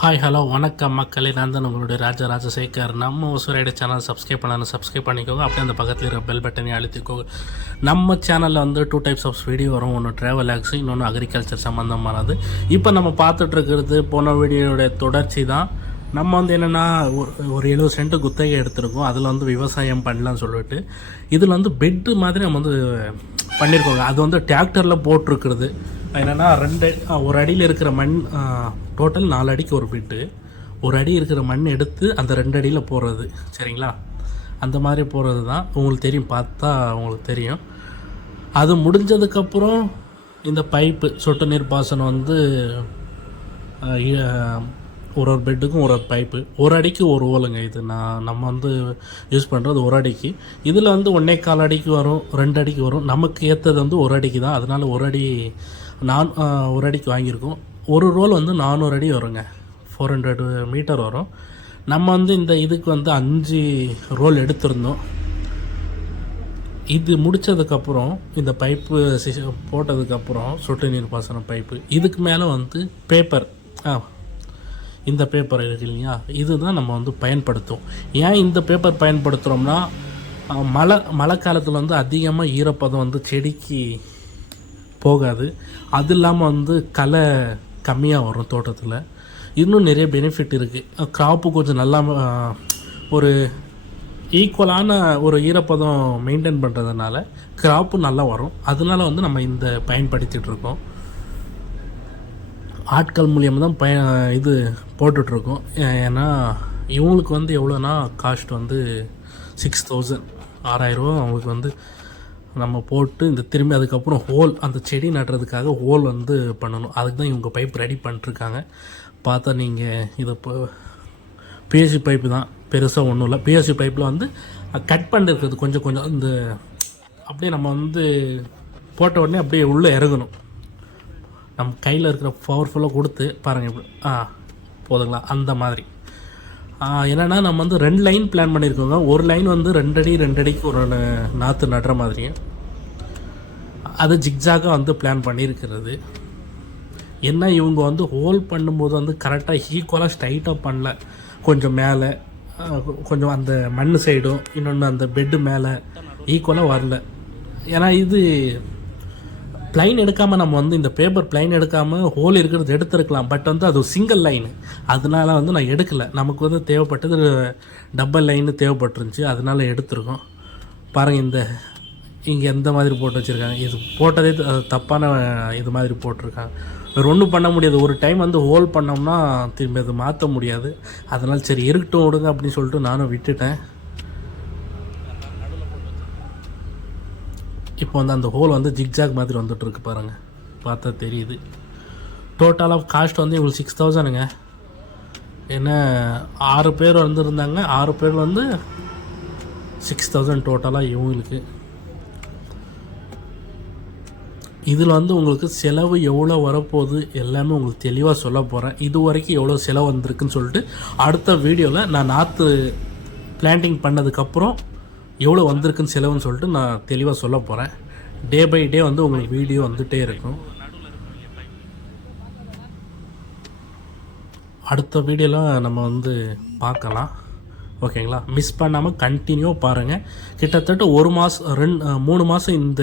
Hi hello வணக்கம் மக்களே. நான் தான் உங்களுடைய ராஜா ராஜசேகர். நம்ம ஒசூரையோட சேனல் சப்ஸ்கிரைப் பண்ணணும் சப்ஸ்கிரைப் பண்ணிக்கோங்க. அப்படியே அந்த பக்கத்தில் இருக்கிற பெல் பட்டனை அழுத்திக்கோங்க. நம்ம சேனலில் வந்து டூ டைப்ஸ் ஆஃப் வீடியோ வரும். ஒன்று ட்ராவல் ஆக்ஸ் இன்னொன்று அக்ரிகல்ச்சர் சம்மந்தமானது இப்போ நம்ம பார்த்துட்ருக்கிறது போன வீடியோடைய தொடர்ச்சி தான். நம்ம வந்து என்னென்னா ஒரு ஒரு எழுபது சென்ட்டு குத்தகை எடுத்திருக்கோம். அதில் வந்து விவசாயம் பண்ணலாம்னு சொல்லிட்டு. இதில் வந்து பெட்டு மாதிரி நம்ம வந்து பண்ணியிருக்கோங்க அது வந்து டிராக்டரில் போட்டிருக்கிறது. என்னென்னா ரெண்டு ஒரு அடியில் இருக்கிற மண் டோட்டல் நாலு அடிக்கு ஒரு பிட்டு ஒரு அடி இருக்கிற மண் எடுத்து அந்த ரெண்டு அடியில் போடுறது சரிங்களா? அந்த மாதிரி போடுறது தான் உங்களுக்கு தெரியும். பார்த்தா உங்களுக்கு தெரியும். அது முடிஞ்சதுக்கப்புறம் இந்த பைப்பு சொட்டு நீர் பாசனம் வந்து ஒரு ஒரு பெட்டுக்கும் ஒரு ஒரு பைப்பு ஒரு அடிக்கு ஒரு ஓலைங்க இது. நான் நம்ம வந்து யூஸ் பண்ணுறது ஒரு அடிக்கு. இதில் வந்து ஒன்றே கால் அடிக்கு வரும் ரெண்டு அடிக்கு வரும். நமக்கு ஏற்றது வந்து ஒரு அடிக்கு தான். அதனால் ஒரு அடி நான் ஒரு அடிக்கு வாங்கியிருக்கோம். ஒரு ரோல் வந்து நானூறு அடி வருங்க. ஃபோர் ஹண்ட்ரட் மீட்டர் வரும். நம்ம வந்து இந்த இதுக்கு வந்து அஞ்சு ரோல் எடுத்திருந்தோம். இது முடித்ததுக்கப்புறம் இந்த பைப்பு சி- போட்டதுக்கப்புறம் சொட்டு நீர் பாசனம் பைப்பு இதுக்கு மேலே வந்து பேப்பர் ஆ இந்த பேப்பர் இருக்கு இல்லையா? இதுதான் நம்ம வந்து பயன்படுத்துவோம். ஏன் இந்த பேப்பர் பயன்படுத்துகிறோம்னா மழை மழை காலத்தில் வந்து அதிகமாக ஈரப்பதம் வந்து செடிக்கு போகாது. அது இல்லாமல் வந்து களை கம்மியாக வரும் தோட்டத்தில். இன்னும் நிறைய பெனிஃபிட் இருக்குது க்ராப்பு கொஞ்சம் நல்லா ஒரு ஈக்குவலான ஒரு ஈரப்பதம் மெயின்டைன் பண்ணுறதுனால க்ராப்பு நல்லா வரும். அதனால வந்து நம்ம இந்த பயன்படுத்திகிட்ருக்கோம் ஆட்கள் மூலியமாக தான் பய இது போட்டுட்ருக்கோம். ஏன்னா இவங்களுக்கு வந்து எவ்வளோனா காஸ்ட் வந்து சிக்ஸ் தௌசண்ட் ஆறாயிரரூவா அவங்களுக்கு வந்து நம்ம போட்டு இந்த திரும்பி அதுக்கப்புறம் ஹோல் அந்த செடி நடுறதுக்காக ஹோல் வந்து பண்ணணும். அதுக்கு தான் இவங்க பைப் ரெடி பண்ணிட்டுருக்காங்க பார்த்தா நீங்கள் இதை இப்போ பிஎஸ்சி பைப்பு தான். பெருசாக ஒன்றும் இல்லை. பிஎஸ்சி பைப்பில் வந்து கட் பண்ணிருக்கிறது கொஞ்சம் கொஞ்சம். இந்த அப்படியே நம்ம வந்து போட்ட உடனே அப்படியே உள்ளே இறங்கணும். நம்ம கையில் இருக்கிற பவர்ஃபுல்லாக கொடுத்து பாருங்கள் இப்படி. ஆ. போதுங்களா? அந்த மாதிரி. என்னென்னா என்னன்னா நம்ம வந்து ரெண்டு லைன் பிளான் பண்ணியிருக்கோங்க ஒரு லைன் வந்து ரெண்டடி ரெண்டடிக்கு ஒரு நாற்று நடுற மாதிரியும் அது ஜிக்ஜாக்காக வந்து பிளான் பண்ணியிருக்கிறது என்ன இவங்க வந்து ஹோல் பண்ணும்போது வந்து கரெக்டாக ஈக்குவலாக ஸ்ட்ரைட்டாக பண்ணல. கொஞ்சம் மேலே கொஞ்சம் அந்த மண் சைடும் இன்னொன்று அந்த பெட்டு மேலே ஈக்குவலாக வரல. ஏன்னா இது பிளைன் எடுக்காமல் நம்ம வந்து இந்த பேப்பர் பிளைன் எடுக்காமல் ஹோல் இருக்கிறது எடுத்துருக்கலாம். பட் வந்து அது சிங்கிள் லைனு அதனால வந்து நான் எடுக்கலை. நமக்கு வந்து தேவைப்பட்டது டபுள் லைனு தேவைப்பட்டுருந்துச்சு. அதனால எடுத்திருக்கோம். பாருங்கள் இந்த இங்கே எந்த மாதிரி போட்டு வச்சுருக்காங்க. இது போட்டதே த- தப்பான இது மாதிரி போட்டிருக்காங்க. வேறு ஒன்றும் பண்ண முடியாது. ஒரு டைம் வந்து ஹோல் பண்ணோம்னா திரும்பி அது மாற்ற முடியாது. அதனால் சரி இருக்கட்டும் விடுங்க அப்படின்னு சொல்லிட்டு நானும் விட்டுட்டேன். இப்போ வந்து அந்த ஹோல் வந்து ஜிக்ஜாக் மாதிரி வந்துட்டுருக்கு பாருங்கள் பார்த்தா தெரியுது. டோட்டல் ஆஃப் காஸ்ட் வந்து இவங்களுக்கு சிக்ஸ் தௌசண்ட்ங்க என்ன ஆறு பேர் வந்துருந்தாங்க. ஆறு பேர் வந்து சிக்ஸ் தௌசண்ட் டோட்டலாக இவங்களுக்கு. இதில் வந்து உங்களுக்கு செலவு எவ்வளோ வரப்போகுது எல்லாமே உங்களுக்கு தெளிவாக சொல்ல போகிறேன் இது வரைக்கும் எவ்வளோ செலவு வந்திருக்குன்னு சொல்லிட்டு அடுத்த வீடியோவில் நான் நாற்று பிளான்டிங் பண்ணதுக்கப்புறம் எவ்வளோ வந்திருக்குன்னு செலவுன்னு சொல்லிட்டு நான் தெளிவாக சொல்ல போகிறேன் டே பை டே வந்து உங்களுக்கு வீடியோ வந்துகிட்டே இருக்கும். அடுத்த வீடியோலாம் நம்ம வந்து பார்க்கலாம். ஓகேங்களா? மிஸ் பண்ணாமல் கண்டினியூவாக பாருங்கள் கிட்டத்தட்ட ஒரு மாதம் ரெண்டு மூணு மாதம் இந்த